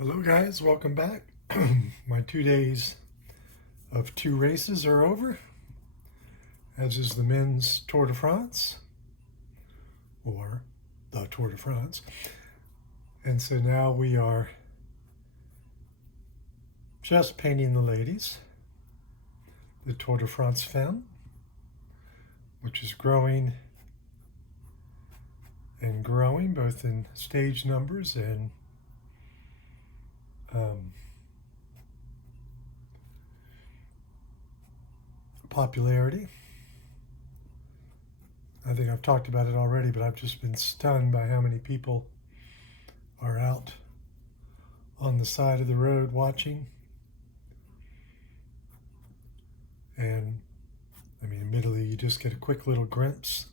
Hello guys, welcome back. My 2 days of 2 races are over, as is the men's Tour de France, or the Tour de France. And so now we are just painting the ladies, the Tour de France Femmes, which is growing and growing, both in stage numbers and popularity. I think I've talked about it already, but I've just been stunned by how many people are out on the side of the road watching. And I mean, admittedly, you just get a quick little glimpse,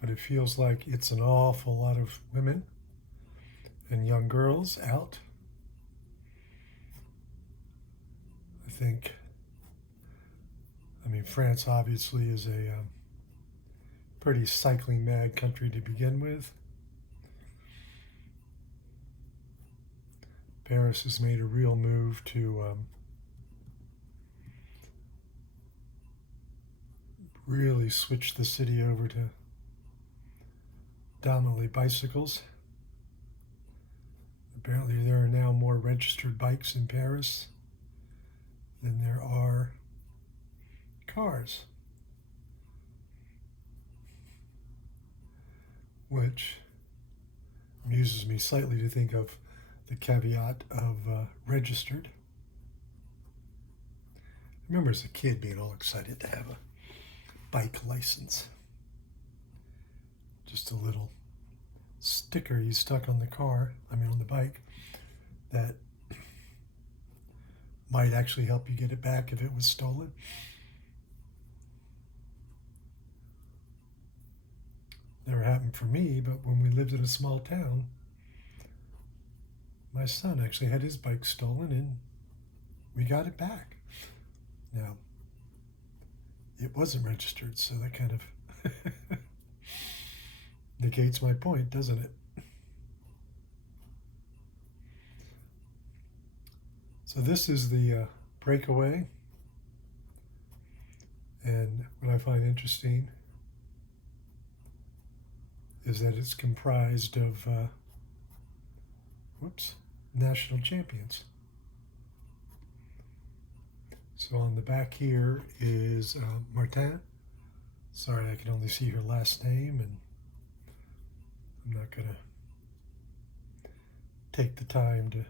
but it feels like it's an awful lot of women and young girls out. I mean, France obviously is a pretty cycling mad country to begin with. Paris has made a real move to really switch the city over to dominantly bicycles. Apparently there are now more registered bikes in Paris than there are cars, which amuses me slightly to think of the caveat of registered. I remember as a kid being all excited to have a bike license. Just a little sticker you stuck on the on the bike, that might actually help you get it back if it was stolen. Never happened for me, but when we lived in a small town, my son actually had his bike stolen and we got it back. Now, it wasn't registered, so that kind of negates my point, doesn't it? So this is the breakaway, and what I find interesting is that it's comprised of national champions. So on the back here is Martin. Sorry, I can only see her last name, and I'm not going to take the time to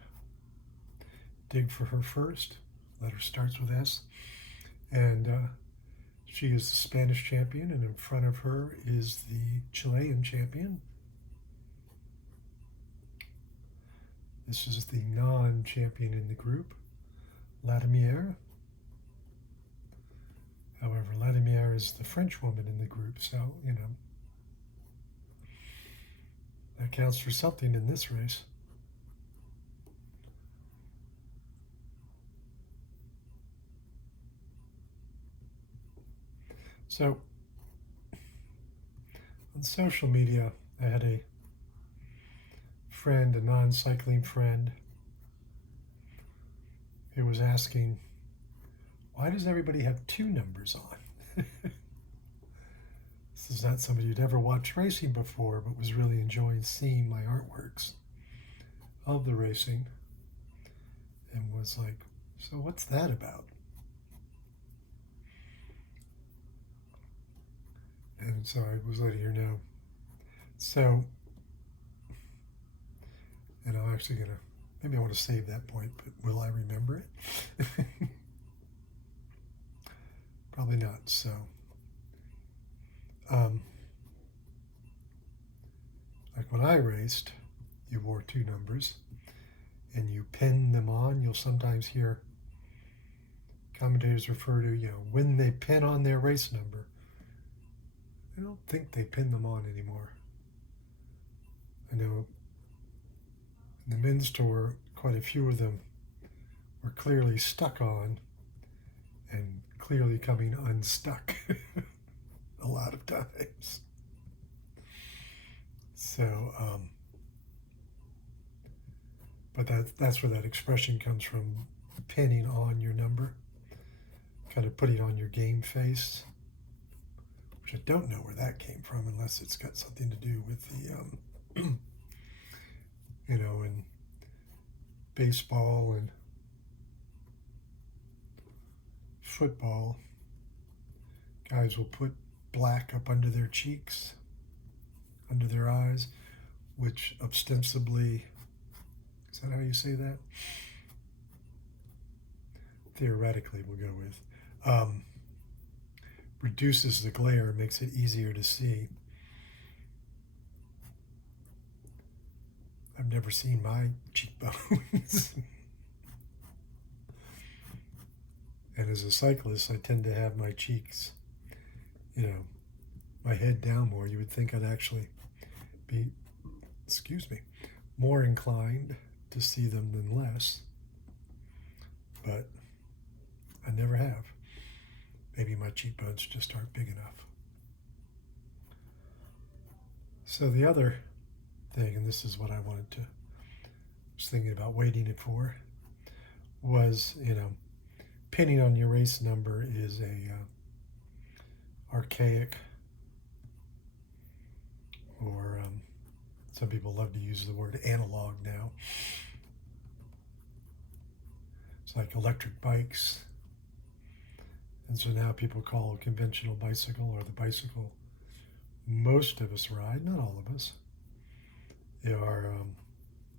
dig for her first. Letter starts with S. And she is the Spanish champion, and in front of her is the Chilean champion. This is the non-champion in the group, Latimiere. However, Latimiere is the French woman in the group, so, that counts for something in this race. So, on social media, I had a friend, a non-cycling friend, who was asking, why does everybody have two numbers on? This is not somebody who'd ever watched racing before, but was really enjoying seeing my artworks of the racing, and was like, so what's that about? And so I was letting her know. So, and I'm actually going to, maybe I want to save that point, but will I remember it? Probably not. So, like when I raced, you wore two numbers and you pinned them on. You'll sometimes hear commentators refer to, when they pin on their race number. I don't think they pin them on anymore. I know in the men's tour, quite a few of them were clearly stuck on and clearly coming unstuck a lot of times. So, But that's where that expression comes from, pinning on your number, kind of putting on your game face, which I don't know where that came from unless it's got something to do with the, in baseball and football, guys will put black up under their cheeks, under their eyes, which ostensibly, is that how you say that? Theoretically, we'll go with, reduces the glare, makes it easier to see. I've never seen my cheekbones. And as a cyclist, I tend to have my cheeks, my head down more. You would think I'd actually be, more inclined to see them than less. But I never have. Maybe my cheekbones just aren't big enough. So the other thing, and this is what I was thinking about waiting it for, was, pinning on your race number is a archaic, or some people love to use the word analog now. It's like electric bikes. And so now people call a conventional bicycle, or the bicycle most of us ride, not all of us, they are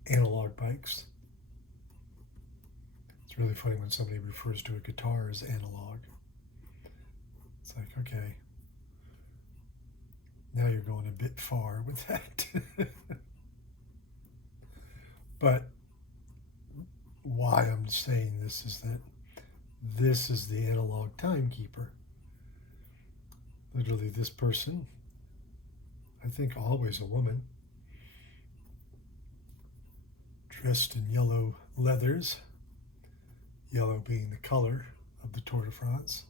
analog bikes. It's really funny when somebody refers to a guitar as analog. It's like, okay, now you're going a bit far with that. But why I'm saying this is that this is the analog timekeeper. Literally, this person, I think always a woman, dressed in yellow leathers, yellow being the color of the Tour de France.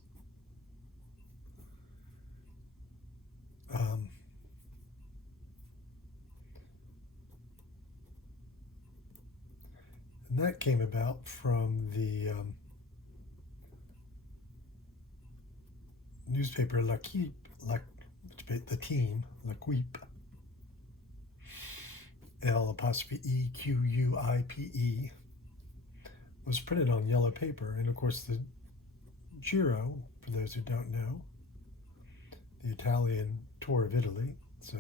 And that came about from the newspaper L'Equipe, the team, L'Equipe, L'Equipe, was printed on yellow paper. And of course the Giro, for those who don't know, the Italian Tour of Italy, so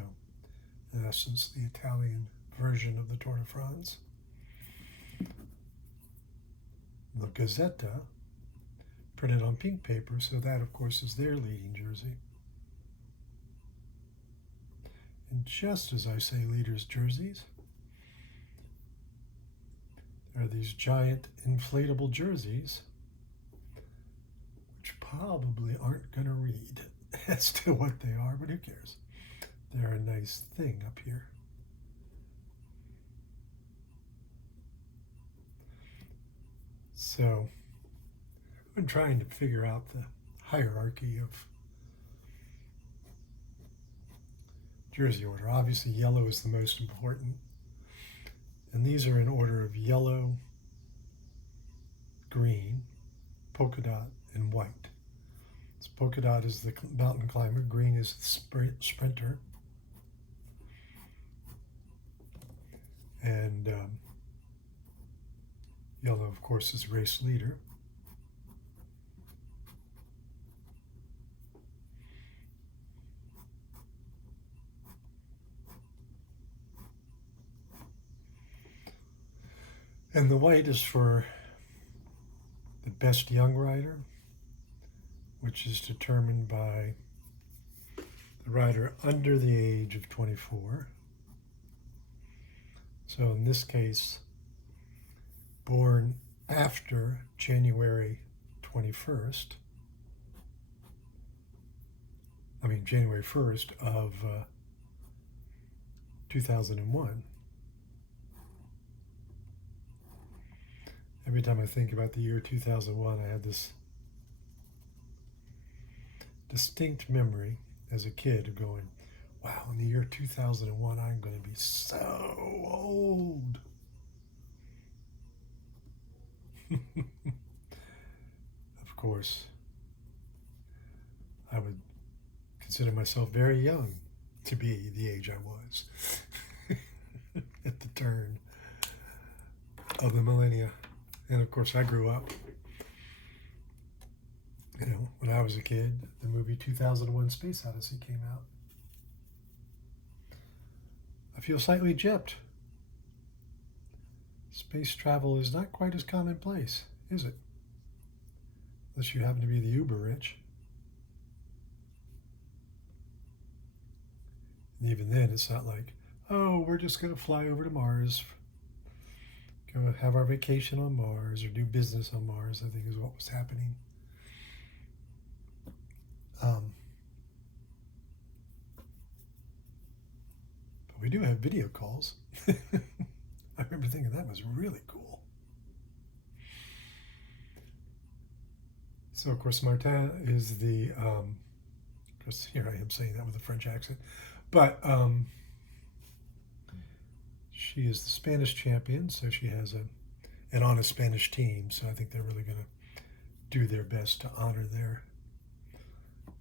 in essence the Italian version of the Tour de France. La Gazzetta, printed on pink paper, so that of course is their leading jersey. And just as I say leaders' jerseys, there are these giant inflatable jerseys which probably aren't going to read as to what they are, but who cares? They're a nice thing up here. So I've been trying to figure out the hierarchy of jersey order. Obviously, yellow is the most important. And these are in order of yellow, green, polka dot, and white. So polka dot is the mountain climber, green is the sprinter, and yellow, of course, is race leader. And the white is for the best young rider, which is determined by the rider under the age of 24. So in this case, born after January 1st of 2001. Every time I think about the year 2001, I had this distinct memory as a kid of going, wow, in the year 2001, I'm going to be so old. Of course, I would consider myself very young to be the age I was at the turn of the millennia. And of course, I grew up, when I was a kid, the movie 2001 Space Odyssey came out. I feel slightly gypped. Space travel is not quite as commonplace, is it? Unless you happen to be the uber rich. And even then, it's not like, oh, we're just going to fly over to Mars, go have our vacation on Mars, or do business on Mars, I think is what was happening. But we do have video calls. I remember thinking that was really cool. So, of course, Martin is the, because here I am saying that with a French accent, but she is the Spanish champion, so she has an on a Spanish team, so I think they're really going to do their best to honor their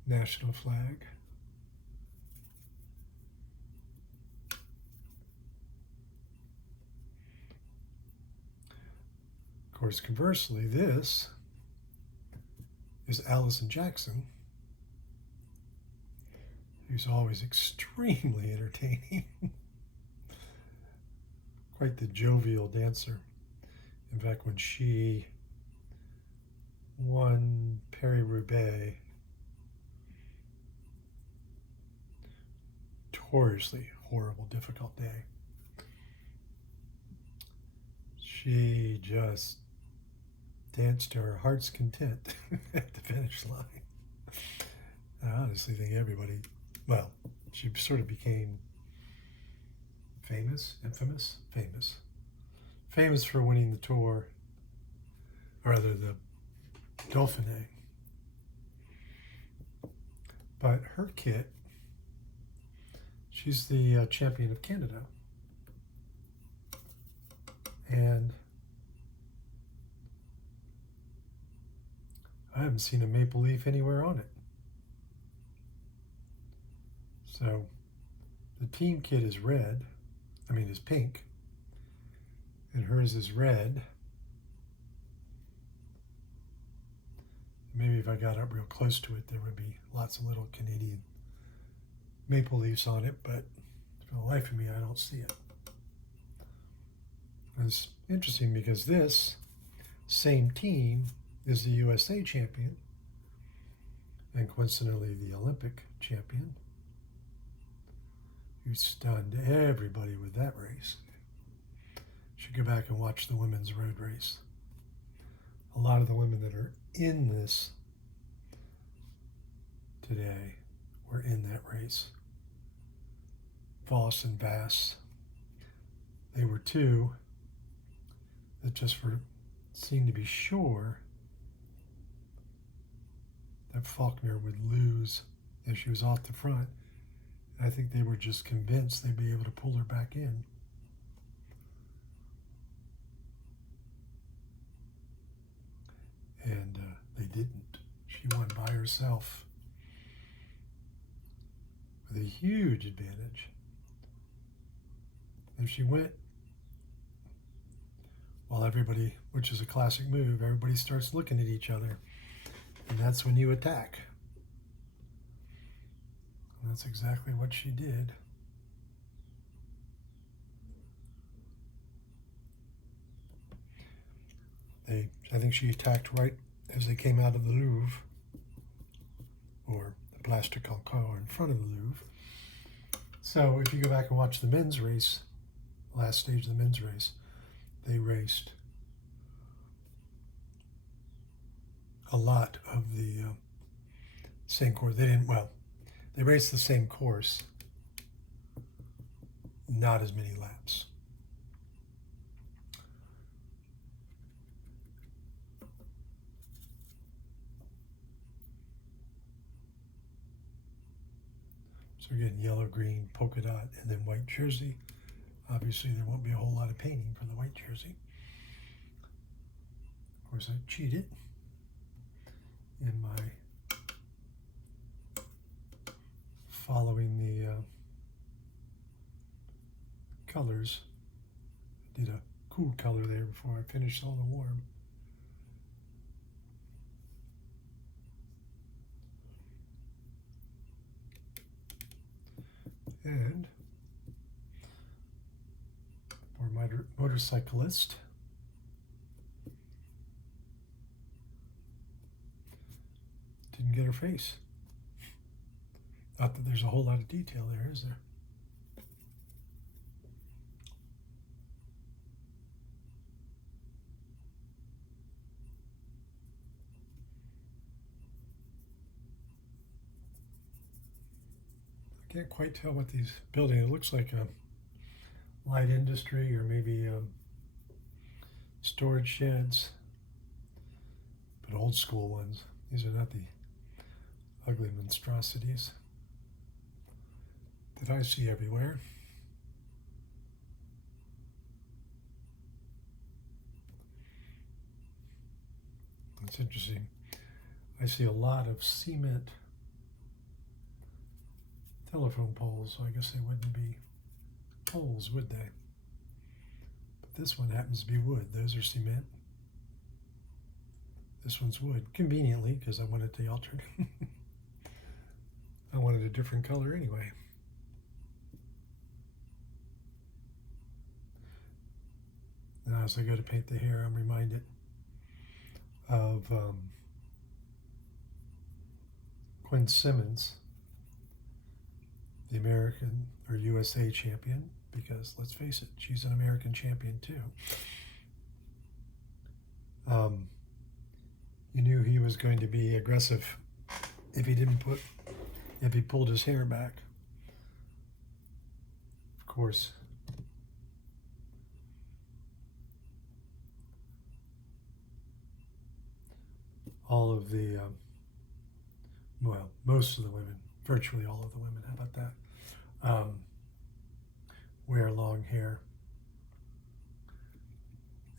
national flag. Of course, conversely, this is Allison Jackson, who's always extremely entertaining. Quite the jovial dancer. In fact, when she won Paris-Roubaix, notoriously horrible, difficult day, she just danced to her heart's content at the finish line. I honestly think everybody, she sort of became famous for winning the Tour, or rather the Dauphiné. But her kit, she's the champion of Canada. And I haven't seen a maple leaf anywhere on it. So the team kit is is pink, and hers is red. Maybe if I got up real close to it, there would be lots of little Canadian maple leaves on it, but for the life of me, I don't see it. It's interesting because this same team is the USA champion, and coincidentally the Olympic champion, who stunned everybody with that race. Should go back and watch the women's road race. A lot of the women that are in this today were in that race. Voss and Bass. They were two that just seemed to be sure that Faulkner would lose if she was off the front. I think they were just convinced they'd be able to pull her back in. And they didn't. She won by herself with a huge advantage. If she went, while everybody, which is a classic move, everybody starts looking at each other, and that's when you attack. And that's exactly what she did. I think she attacked right as they came out of the Louvre, or the Place de Concorde in front of the Louvre. So if you go back and watch the men's race, last stage of the men's race, they raced a lot of the same course. They raced the same course, not as many laps. So again, yellow, green, polka dot, and then white jersey. Obviously, there won't be a whole lot of painting for the white jersey. course, I cheated in my following the colors. I did a cool color there before I finished all the warm. And for my motorcyclist, didn't get her face. Not that there's a whole lot of detail there, is there? I can't quite tell what these buildings. It looks like a light industry or maybe storage sheds, but old school ones. These are not the ugly monstrosities that I see everywhere. It's interesting. I see a lot of cement telephone poles, so I guess they wouldn't be poles, would they? But this one happens to be wood. Those are cement. This one's wood, conveniently, because I wanted the alternate. I wanted a different color anyway. Now as I go to paint the hair, I'm reminded of Quinn Simmons, the American or USA champion, because let's face it, she's an American champion too. You knew he was going to be aggressive if he pulled his hair back. Of course, all of the, well, most of the women, virtually all of the women, how about that, wear long hair.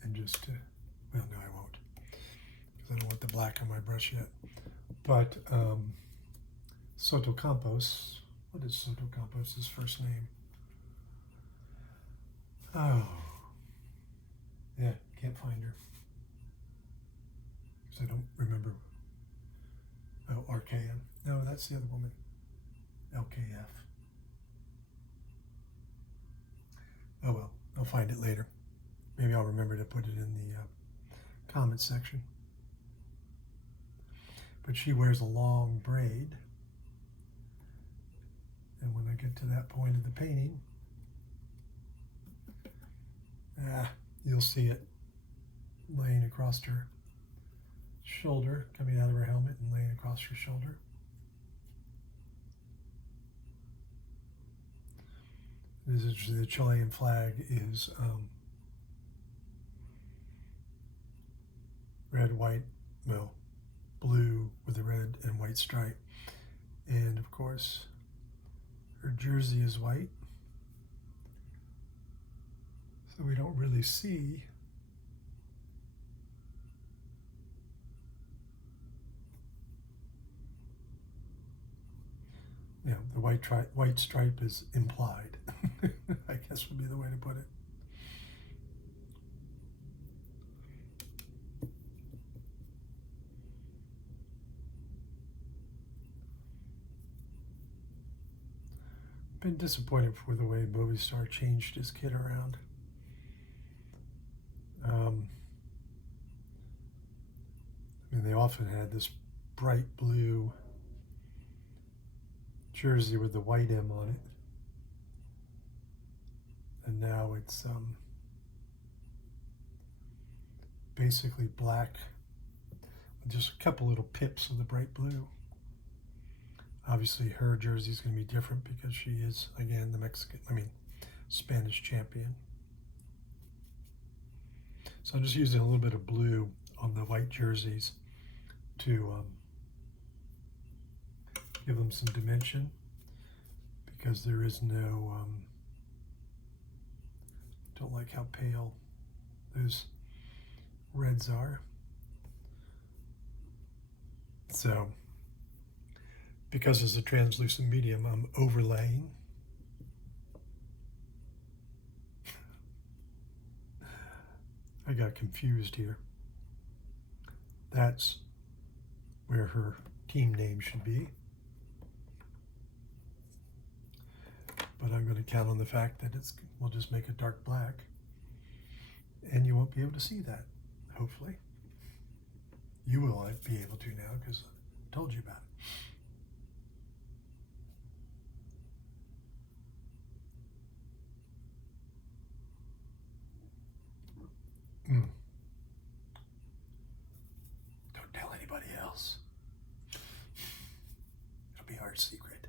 And just, well, no, I won't, because I don't want the black on my brush yet. But Soto Campos, what is Soto Campos' first name? Oh, yeah, can't find her. Because I don't remember. Oh, RKM. No, that's the other woman. LKF. Oh well, I'll find it later. Maybe I'll remember to put it in the comment section. But she wears a long braid. And when I get to that point of the painting, you'll see it laying across her shoulder, coming out of her helmet and laying across her shoulder. This is the Chilean flag is red, white, well, blue with a red and white stripe. And of course, her jersey is white. So we don't really see the white stripe is implied, I guess would be the way to put it. Been disappointed with the way Movistar changed his kit around. I mean, they often had this bright blue jersey with the white M on it, and now it's basically black with just a couple little pips of the bright blue. Obviously her jersey is going to be different because she is, again, the Spanish champion. So I'm just using a little bit of blue on the white jerseys to give them some dimension, because there is no, don't like how pale those reds are. So, because it's a translucent medium, I'm overlaying. I got confused here. That's where her team name should be. But I'm going to count on the fact that we'll just make it dark black. And you won't be able to see that, hopefully. You will be able to now because I told you about it. Don't tell anybody else. It'll be our secret.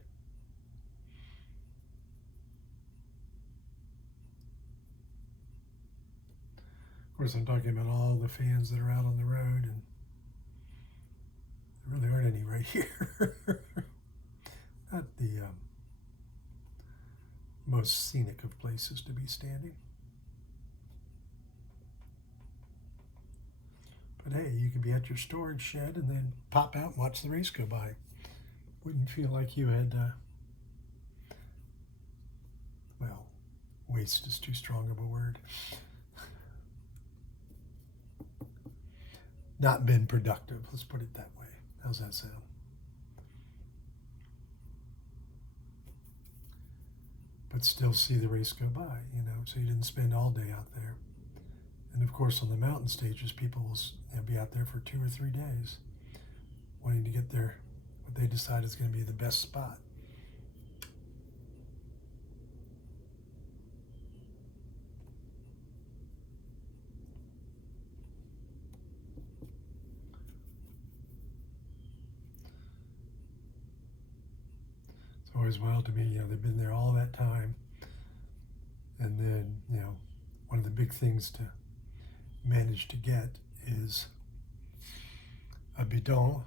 Of course, I'm talking about all the fans that are out on the road, and there really aren't any right here. Not the most scenic of places to be standing. But hey, you could be at your storage shed and then pop out and watch the race go by. Wouldn't feel like you had, well, waste is too strong of a word. Not been productive, let's put it that way. How's that sound? But still see the race go by, so you didn't spend all day out there. And of course, on the mountain stages, people will be out there for 2 or 3 days, wanting to get there, what they decide is going to be the best spot. It's always wild to me, they've been there all that time. And then, one of the big things to manage to get is a bidon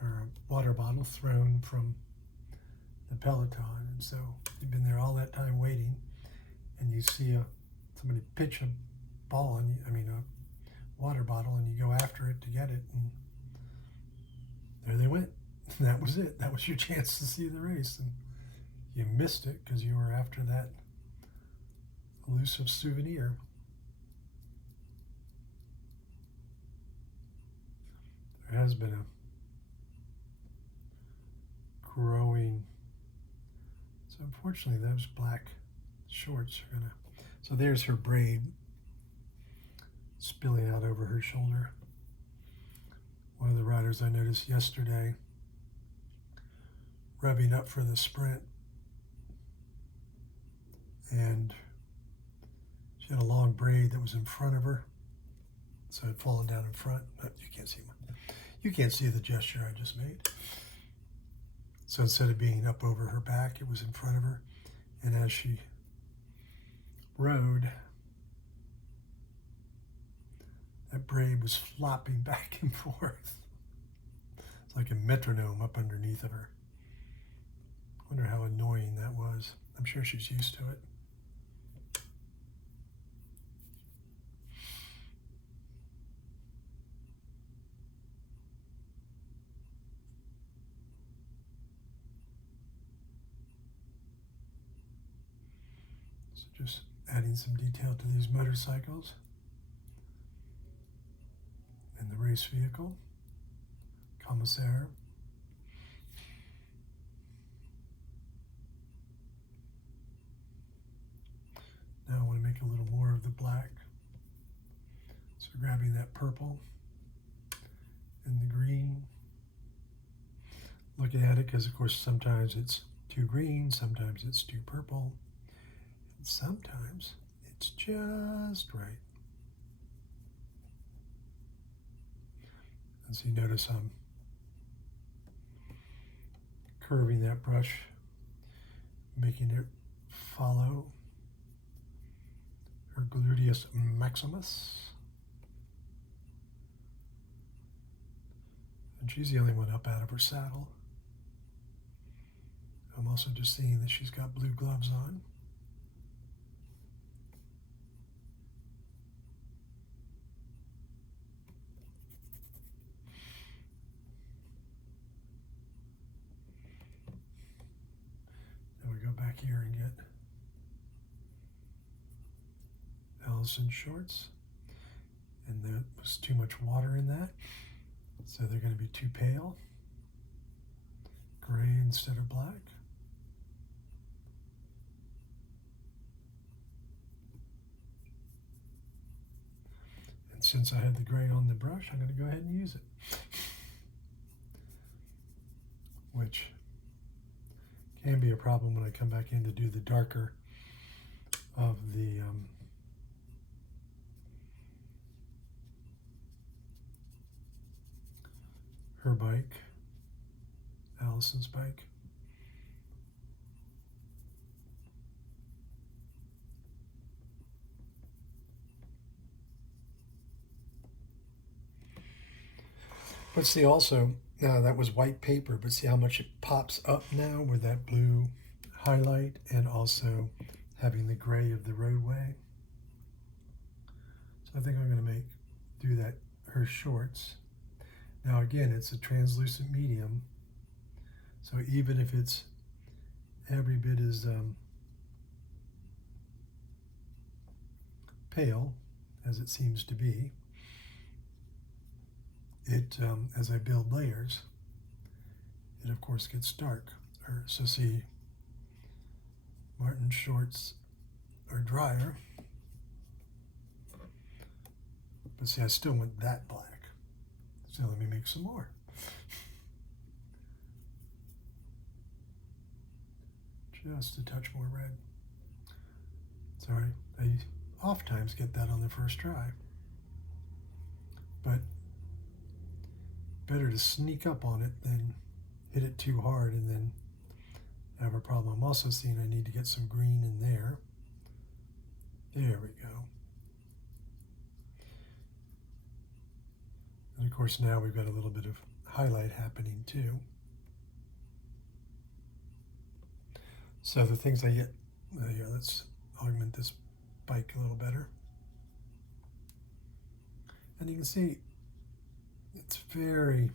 or a water bottle thrown from the peloton. And so you've been there all that time waiting, and you see somebody pitch a ball, a water bottle, and you go after it to get it, and there they went. And that was it. That was your chance to see the race, and you missed it because you were after that elusive souvenir. There has been a growing, so unfortunately those black shorts are gonna, so there's her braid spilling out over her shoulder. One of the riders I noticed yesterday revving up for the sprint, and she had a long braid that was in front of her, so it had fallen down in front. You can't see the gesture I just made. So instead of being up over her back, it was in front of her, and as she rode, that braid was flopping back and forth. It's like a metronome up underneath of her. I wonder how annoying that was. I'm sure she's used to it. So just adding some detail to these motorcycles and the race vehicle, commissaire. Now I want to make a little more of the black. So grabbing that purple and the green, looking at it, because of course sometimes it's too green, sometimes it's too purple, and sometimes it's just right. And so you notice I'm curving that brush, making it follow her gluteus maximus. And she's the only one up out of her saddle. I'm also just seeing that she's got blue gloves on. here and get Allison shorts. And there was too much water in that, so they're going to be too pale. Gray instead of black. And since I had the gray on the brush, I'm going to go ahead and use it. Which can be a problem when I come back in to do the darker of the her bike, Allison's bike. But see also, that was white paper, but see how much it pops up now with that blue highlight and also having the gray of the roadway. So I think I'm going to do that, her shorts. Now again, it's a translucent medium, so even if it's every bit as pale as it seems to be, it as I build layers, it of course gets dark. So see, Martin's shorts are drier, but see, I still want that black. So let me make some more. Just a touch more red. Sorry, I oftentimes get that on the first try. But better to sneak up on it than hit it too hard and then have a problem. I'm also seeing I need to get some green in there. There we go. And of course now we've got a little bit of highlight happening too. So the things I get, here, let's augment this bike a little better. And you can see it's very,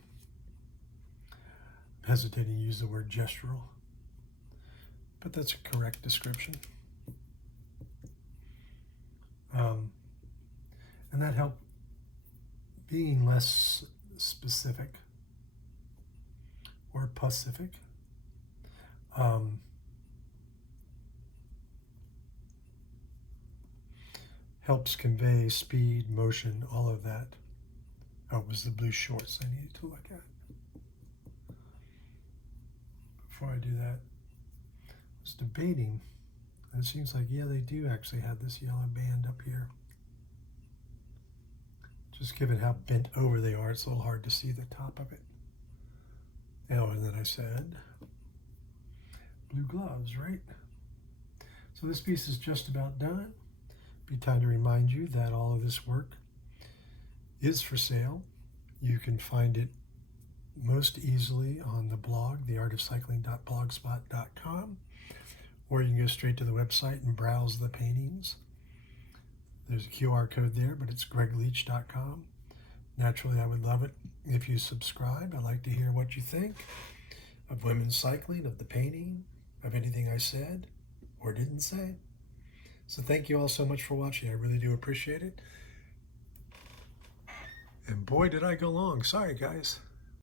I'm hesitating to use the word gestural, but that's a correct description. And that helped being less specific or pacific. Helps convey speed, motion, all of that. Oh, it was the blue shorts I needed to look at. Before I do that, I was debating. It seems like, yeah, they do actually have this yellow band up here. Just given how bent over they are, it's a little hard to see the top of it. Oh, and then I said, blue gloves, right? So this piece is just about done. Be time to remind you that all of this work is for sale. You can find it most easily on the blog, theartofcycling.blogspot.com, or you can go straight to the website and browse the paintings. There's a QR code there, but it's gregleach.com. Naturally, I would love it if you subscribe. I'd like to hear what you think of women's cycling, of the painting, of anything I said or didn't say. So thank you all so much for watching. I really do appreciate it. And boy, did I go long. Sorry, guys.